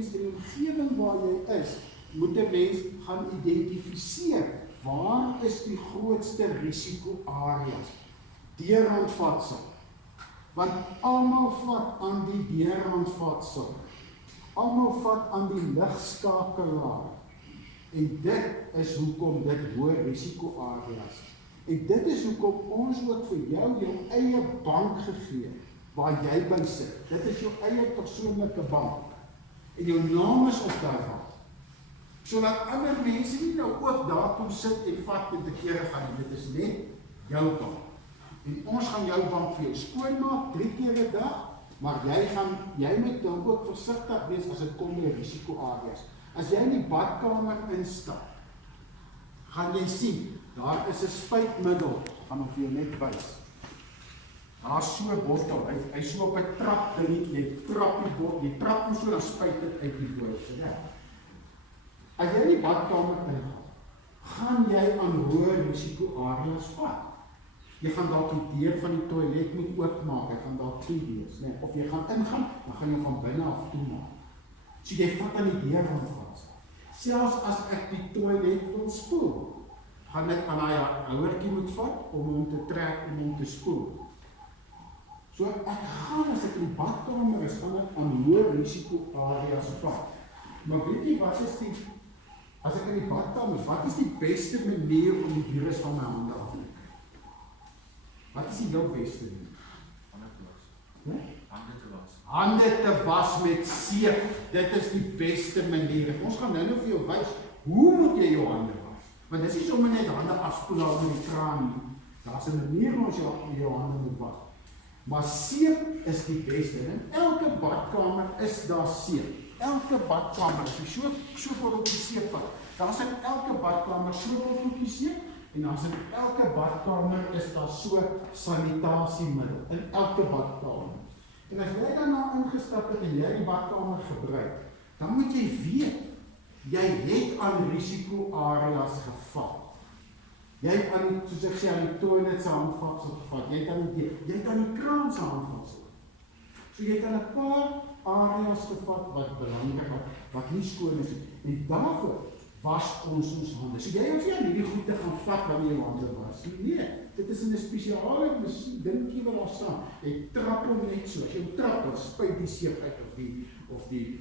mens in die omgewing waar jy is, moet 'n mens gaan identifiseer waar is die grootste risiko-areas. Deurrandvatsel. Want almal vat aan die deurrandvatsel. Almal vat aan die ligskakelaar. En dit is hoekom dit hoë risiko-areas. En dit is hoekom ons ook vir jou eie bank gegee, waar jy by sit. Dit is jou eie persoonlike bank. En jou naam is op daai bank. Sodat ander mense nie nou ook daar kom sit en vat met 'n kere gaan. Dit is net jou bank. En ons gaan jou bank vir jou skoonmaak 3 keer 'n dag, maar jy moet dan ook versigtig wees as dit kom by risiko-areas. As jy in die badkamer instap, gaan jy sien, daar is 'n spuitmiddel, gaan ons vir jou net wys. Daar is so 'n bottel, hy so op 'n trap drie, jy trap die bottel, jy trap hom so, dan spuit dit uit die bottel. Ja. As jy in die badkamer ingaan, gaan jy aan hoë risiko-areas vat. Jy gaan dalk die deur van die toilet moet oopmaak, hy gaan dalk toe wees, nee. Of jy gaan ingaan, dan gaan jy van binne af toemaak. So jy vat aan die deurrandvatsel. Selfs as ek die toilet wil spoel, gaan ek aan daai houertjie moet vat om hom te trek en hom te spoel. So ek gaan, as ek in die badkamer is, gaan ek aan hoë risiko-areas vat. Maar weet jy wat is die, as ek in die badkamer is, wat is die beste manier om die virus van my hande af te kry? Wat is die heel beste manier? Hande te was. Nee? Hande te was. Hande te was met seep, dit is die beste manier. Ons gaan nou vir jou wys, hoe moet jy jou hande was? Want dis nie sommer net hande afspoel al met die kraan nie. Daar's 'n manier hoe ons jou hande moet was. Maar seep is die beste. In elke badkamer is daar seep. Elke badkamer, as jy so botteltjie seep vat, daar's in elke badkamer so botteltjie seep, en dan in elke badkamer is daar so sanitasiemiddel, in elke badkamer. En as jy daarna ingestap het en jy die badkamer gebruik, dan moet jy weet, jy het aan risiko-areas gevat. Jy het aan, soos ek sê, aan die toilet se handvatsel gevat, jy het aan die kraan se handvatsel. So jy het aan 'n paar areas gevat wat belangrik is, wat nie skoon is nie. En daarvoor was ons hande. So jy hoef nie aan hierdie goed te gaan vat wanneer jou hande was. Nee, dit is in 'n spesiale dingetjie wat daar staan. Jy trap hom net so. As jy trap, dan spuit die seep uit of die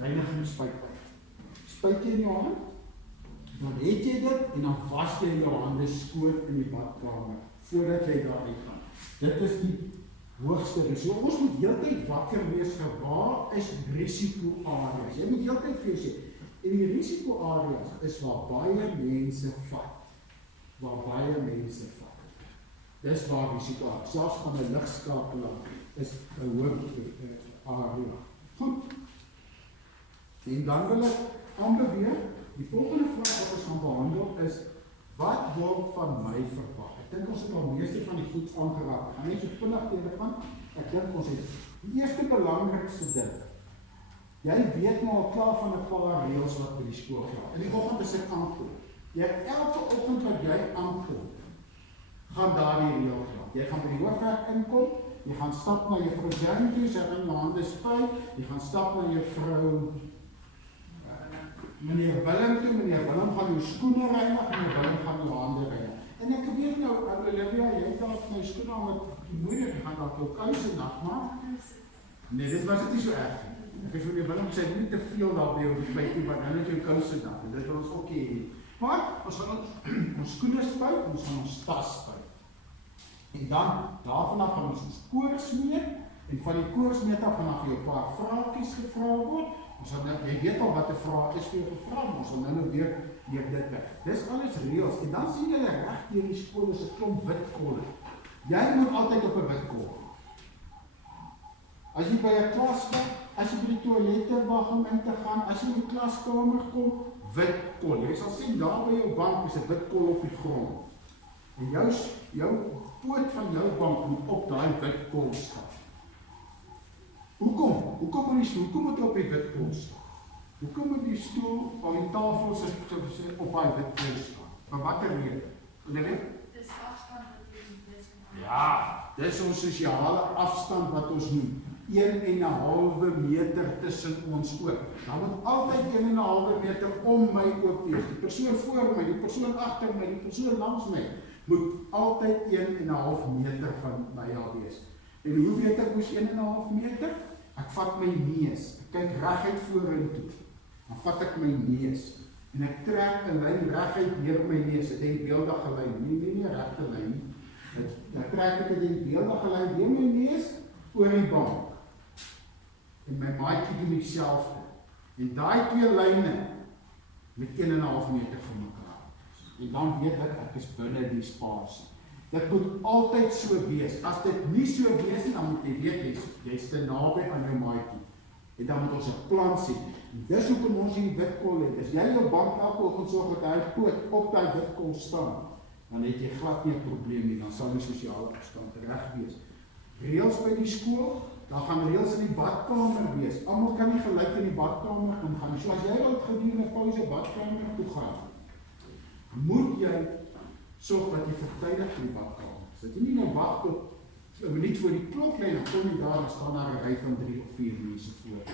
reinigingsspuit uit. Spuit jy in jou hand, dan het jy dit en dan was jy jou hande skoon in die badkamer voordat jy daar uitgaan. Dit is die hoogste risiko. Ons moet heeltyd wakker wees vir waar is risiko-areas. Jy moet heeltyd vir jou sê, en die risiko-areas is waar baie mense vat. Waar baie mense vat. Dis waar risiko-areas. Selfs van 'n ligskakelaar is 'n hoë area. Goed. En dan wil ek aanbeweeg, die volgende vraag wat ons gaan behandel is, wat word van my verwag? Ek dink ons het al meeste van die goed aangeraak. Ek gaan net so vinnig terugaan. Ek dink ons het die eerste belangrikste ding. Jy weet nou al klaar van 'n paar reëls wat by die skool geld. In die oggend as ek aankom. Elke oggend wat jy aankom, gaan daar die reël geld. Jy gaan by die hoofwerk inkom, jy gaan stap na juffrou Jan toe, sy gaan jou hande spuit, jy gaan stap na juffrou meneer Willem toe, meneer Willem gaan jou skoene reinig, meneer Willem gaan jou hande reinig. En ek weet nou, Olivia, jy het daar my skoene aan met moeilik, jy gaan daar jou kouse nat maak. Nee, dit was dit nie so erg nie. Ek het vir meneer Willem gesê, nie te veel daar by jou bykie, want dan het jou kouse nat, en dit was ook nie. Maar, ons gaan ons skoene spuit, ons gaan ons tas spuit. En dan, daarvan af gaan ons koorsmeet, en van die koorsmeet af gaan vir jou 'n paar vraagjies gevra word. Ons gaan nou, jy weet al wat 'n vraag is vir jou gevra, maar ons gaan nou weer dit weg. Dis alles reëls, en dan sien julle reg deur die skool is 'n klomp wit kolle. Jy moet altyd op 'n wit kol. As jy by 'n klas was, as jy by die toilette wag om in te gaan, as jy in die klaskamer kom, wit kol. Jy sal sien daar by jou bank is 'n wit kol op die grond. En jou poot van jou bank moet op daai wit kol staan. Hoekom? Hoekom moet jy op die wit kol staan? Hoekom moet die stoel op die tafel op daai wit kol staan? Vir watter rede? Dis afstand wat jy moet wees. Ja, dis ons sosiale afstand wat ons noem. 1,5 meter tussen ons ook. Daar moet altyd 1,5 meter om my ook wees. Die persoon voor my, die persoon agter my, die persoon langs my, moet altyd 1,5 meter van my af wees. En hoe weet ek moes 1,5 meter? Ek vat my neus, ek kyk reguit vorentoe, dan vat ek my neus, en ek trek 'n lyn reguit deur my neus, 'n denkbeeldige lyn, nie 'n regte lyn nie. Dan trek ek 'n denkbeeldige lyn deur my neus oor die bank. En my maatjie doen dieselfde. En daai twee lyne met 1,5 meter van mekaar. En dan weet ek is binne die spasie. Dit moet altyd so wees. As dit nie so wees nie, dan moet jy weet jy's te naby aan jou maatjie. En dan moet ons 'n plan sien. En dis hoekom ons hierdie witkol het. As jy jou bank elke oggend sorg dat hy poot op daai witkol staan, dan het jy glad nie 'n probleem nie, dan sal die sosiale afstand reg wees. Reëls by die skool, dan gaan reëls in die badkamer wees. Almal kan nie gelyk in die badkamer omgaan. So as jy wil gedurende pouse badkamer toe gaan, moet jy sorg dat jy vertydig in die badkamer. So dat jy nie nou wag tot 'n minuut voor die klok lê, dan kom jy daar en staan daar 'n ry van 3 of 4 mense voor.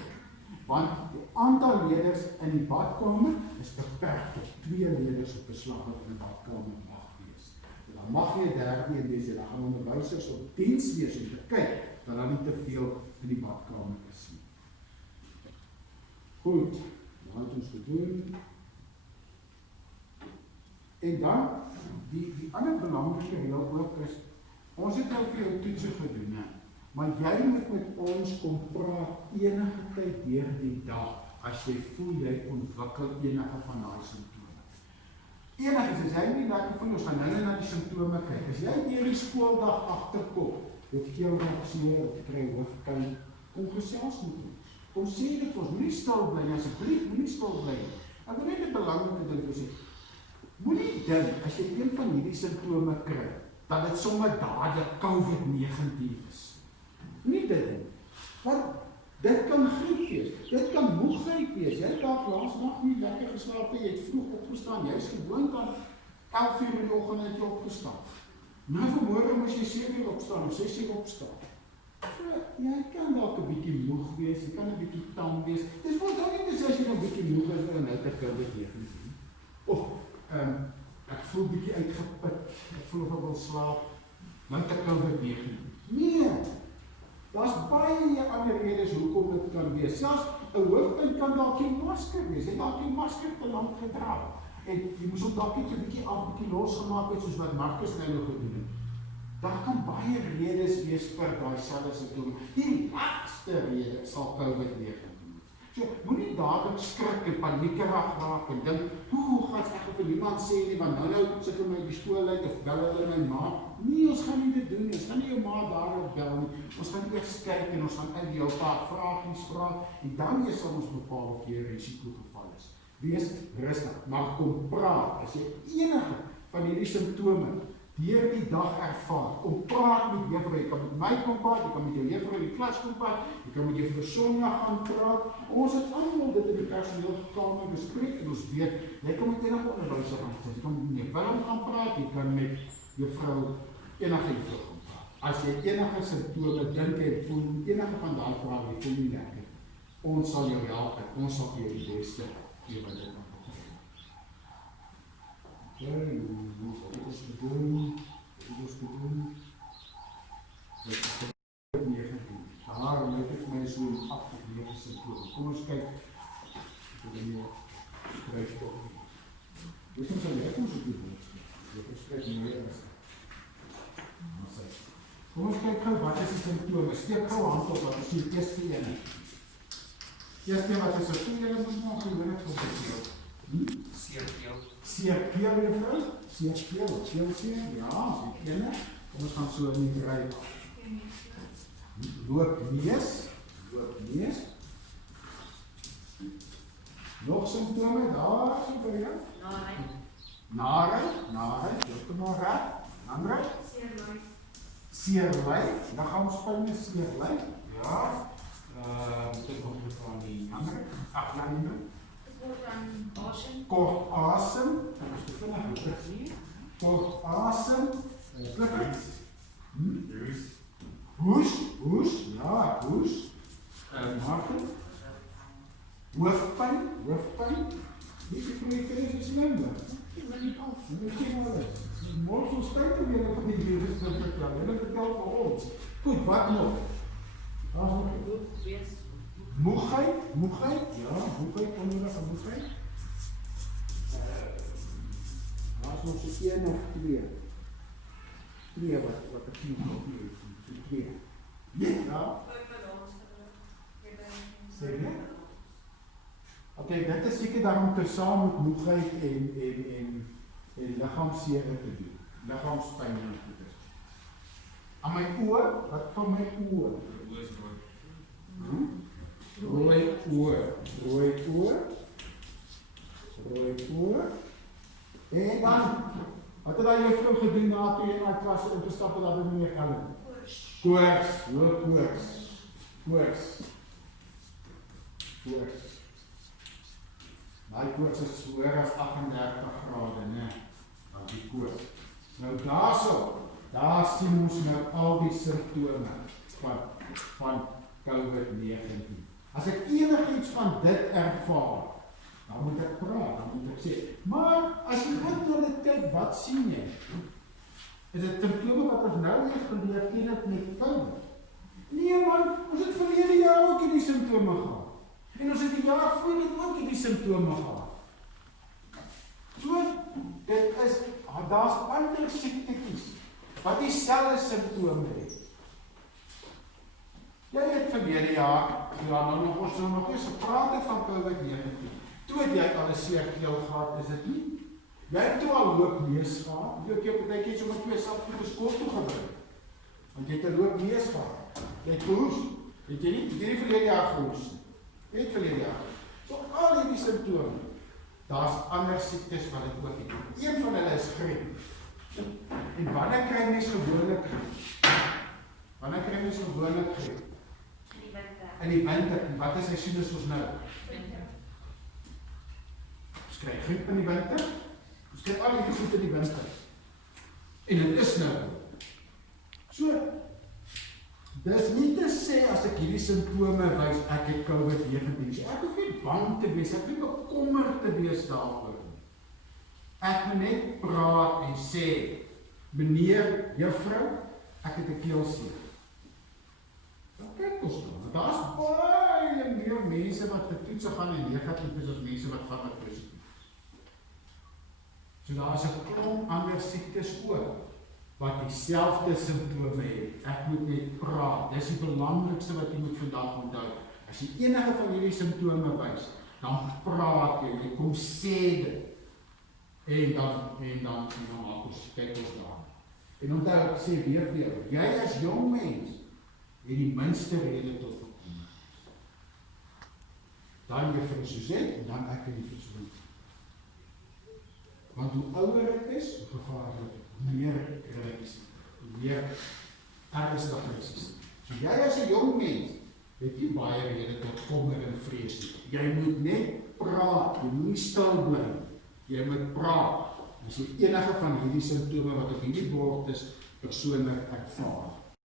Want die aantal leerders in die badkamer is beperk tot 2 leerders op 'n slag wat in die badkamer mag wees. En dan mag jy 'n derde een wees, dan gaan onderwysers op diens wees om te kyk dat daar nie te veel in die badkamer is nie. Goed, dan het ons gedoen. En dan, die ander belangrike reël ook is, ons het nou vir jou toetse gedoen, maar jy moet met ons kom praat enige tyd deur die dag, as jy voel jy ontwikkel enige van daai simptome. Enige, as jy nie lekker voel, ons gaan nou na die simptome kyk. As jy deur die skooldag agterkom, het keel reaksie of kry hoofpyn, kom gesels met ons. Kom sê dit ons, moenie stil bly, asseblief, moenie stil bly. Ek wil net 'n belangrike ding vir sê. Moenie dink, as jy een van hierdie simptome kry, dat dit sommer dadelik COVID-19 is. Nie dit ding. Want dit kan griep wees, dit kan moegheid wees. Jy het dalk laasnag nie lekker geslaap, jy het vroeg opgestaan, jy is gewoond aan 11:00 in die oggend het jy opgestaan. Nou vanmôre moes jy 7:00 opstaan of 6:00 opstaan. So, jy kan dalk 'n bietjie moeg wees, jy kan 'n bietjie tam wees. Dis word dan nie te sê as jy nou 'n bietjie moeg is en nou te COVID-19. Of ek voel bietjie uitgeput, ek voel of ek wil slaap, nou te COVID-19. Nee, daar's baie ander redes hoekom dit kan wees. Selfs 'n hoofdpyn kan dalk jou masker wees, jy dalk die masker te lank gedra. En jy moes ook dalk net 'n bietjie losgemaak het soos wat Marcus nou gedoen het. Daar kan baie redes wees vir daai selfde simptome. Die laatste rede sal COVID-19. So, moenie dadelik skrik en paniekerig raak en dink, hoe gaan ek vir niemand sê nie, want nou sit hulle my die skool uit of bel hulle my ma. Nee, ons gaan nie dit doen nie, ons gaan nie jou ma daarop bel nie. Ons gaan eers kyk en ons gaan uit jou paar vragies vra en dan eers sal ons bepaal of jy 'n risikogeval is. Wees rustig, maar kom praat. As jy enige van hierdie simptome deur die dag ervaar, kom praat met juffrou, jy kan met my kom praat, jy kan met jou juffrou in die klas kom praat, jy kan met juffrou Sonja gaan praat. Ons het almal dit in die personeelkamer bespreek en ons weet, jy kan met enige onderwyser gaan praat, jy kan met meneer Willem gaan praat, jy kan met juffrou enige juffrou gaan praat. As jy enige simptome dink jy voel, enige van daai vrae, jy voel nie lekker, ons sal jou help en ons sal vir jou die beste gee wat jy kan. Dit is gedoen. Dit is 19. Haar net het my so 8 of 9 simptome. Kom ons kyk. Ek wil nie skryf op. Dit is al lekker so goed. Dit is skryf meer as. Kom ons kyk gou wat is die simptome. Steek gou hand op wat is die eerste een. Eerste wat is so jy moet nog nie weet wat dit is. Seerkeel juffrou, seerkeel, ja, seerkeel. Kom ons gaan so in die ry af. Loopneus. Nog simptome, daar so by jou. Narigheid, jy maar reg. Ander? Seerlyf, liggaamspyn is seerlyf. Ja. Dit kom van die ander. Kort asem, dat is te vinnig. Kort asem, Hoes, ja, hoes. Martin. Hoofdpyn. Nie die vreemde is slimmer. Ik ben niet af, ik ben geen alles. Morgen stijgt er weer van die virus te vertellen. En dat vertelt van ons. Goed, wat nog? Moegheid? Ja, moegheid, onnodige moegheid. Daar is nog zo'n 1 of 2. 2 wat ek nie nog nie. 2. Ja? Sê jy? Oké, dit is seker daarom te saam met moegheid en liggaamseer te doen. Liggaamspyn en goeders. Aan my oor, wat van my oor? Rooi oor. En dan, wat het daai juffrou gedoen na toe in my klas ingestap het daar by meneer Ellen? Koors. My koors is hoër as 38 grade, né? Dan die koors. Nou daar sien ons nou al die simptome van COVID-19. As ek enigiets van dit ervaar, dan moet ek praat, dan moet ek sê, maar as jy goed na dit kyk, wat sien jy? Is dit simptome wat ons nou eens geleer ken het met COVID? Nee man, ons het verlede jaar ook die simptome gehad. En ons het die jaar voor dit ook die simptome gehad. So, dit is, daar's ander siektetjies, wat dieselfde simptome het. Jy het verlede jaar, ons nog eens gepraat het van COVID-19. Toe het jy al 'n seerkeel gehad, is dit nie? Jy het toe al loopneus gehad, jy het partykeer sommer 2 sakdoeke skool toe gebring. Want jy het 'n loopneus gehad. Jy het gehoes. Het jy nie verlede jaar gehoes nie. Jy het verlede jaar. So al hierdie simptome, daar's ander siektes wat dit ook het. Een van hulle is griep. En wanneer kry mens gewoonlik griep? In die winter. En wat is seisoen is ons nou? Ons kry griep in die winter. Ons kry al die goed in die winter. En dit is nou. So, dis nie te sê as ek hierdie simptome wys, ek het COVID-19. So ek hoef nie bang te wees, ek hoef nie bekommerd te wees daaroor. Ek moet net praat en sê, meneer, juffrou, ek het 'n keelseer. Dan kyk ons dan. Daar's baie meer mense wat vir toetse gaan en negatief is as mense wat gaan met positief. So daar is 'n klomp ander siektes ook wat dieselfde simptome het. Ek moet net praat. Dis die belangrikste wat jy moet vandag onthou. As jy enige van hierdie simptome wys, dan praat jy kom sê dit. En dan maak ons kyk ons daar. En onthou ek sê weer, jy as jong mens het die minste rede tot bekommerd. Dan juffrou Suzette en dan ek en die persoon. Want hoe ouer ek is, hoe gevaarlik, hoe meer risiko, hoe meer ernstige risiko. So jy as 'n jong mens het nie baie rede tot kommer en vrees nie. Jy moet net praat, jy moet nie stil bly. Jy moet praat. As jy enige van hierdie simptome wat op hierdie bord is, persoonlik ervaar.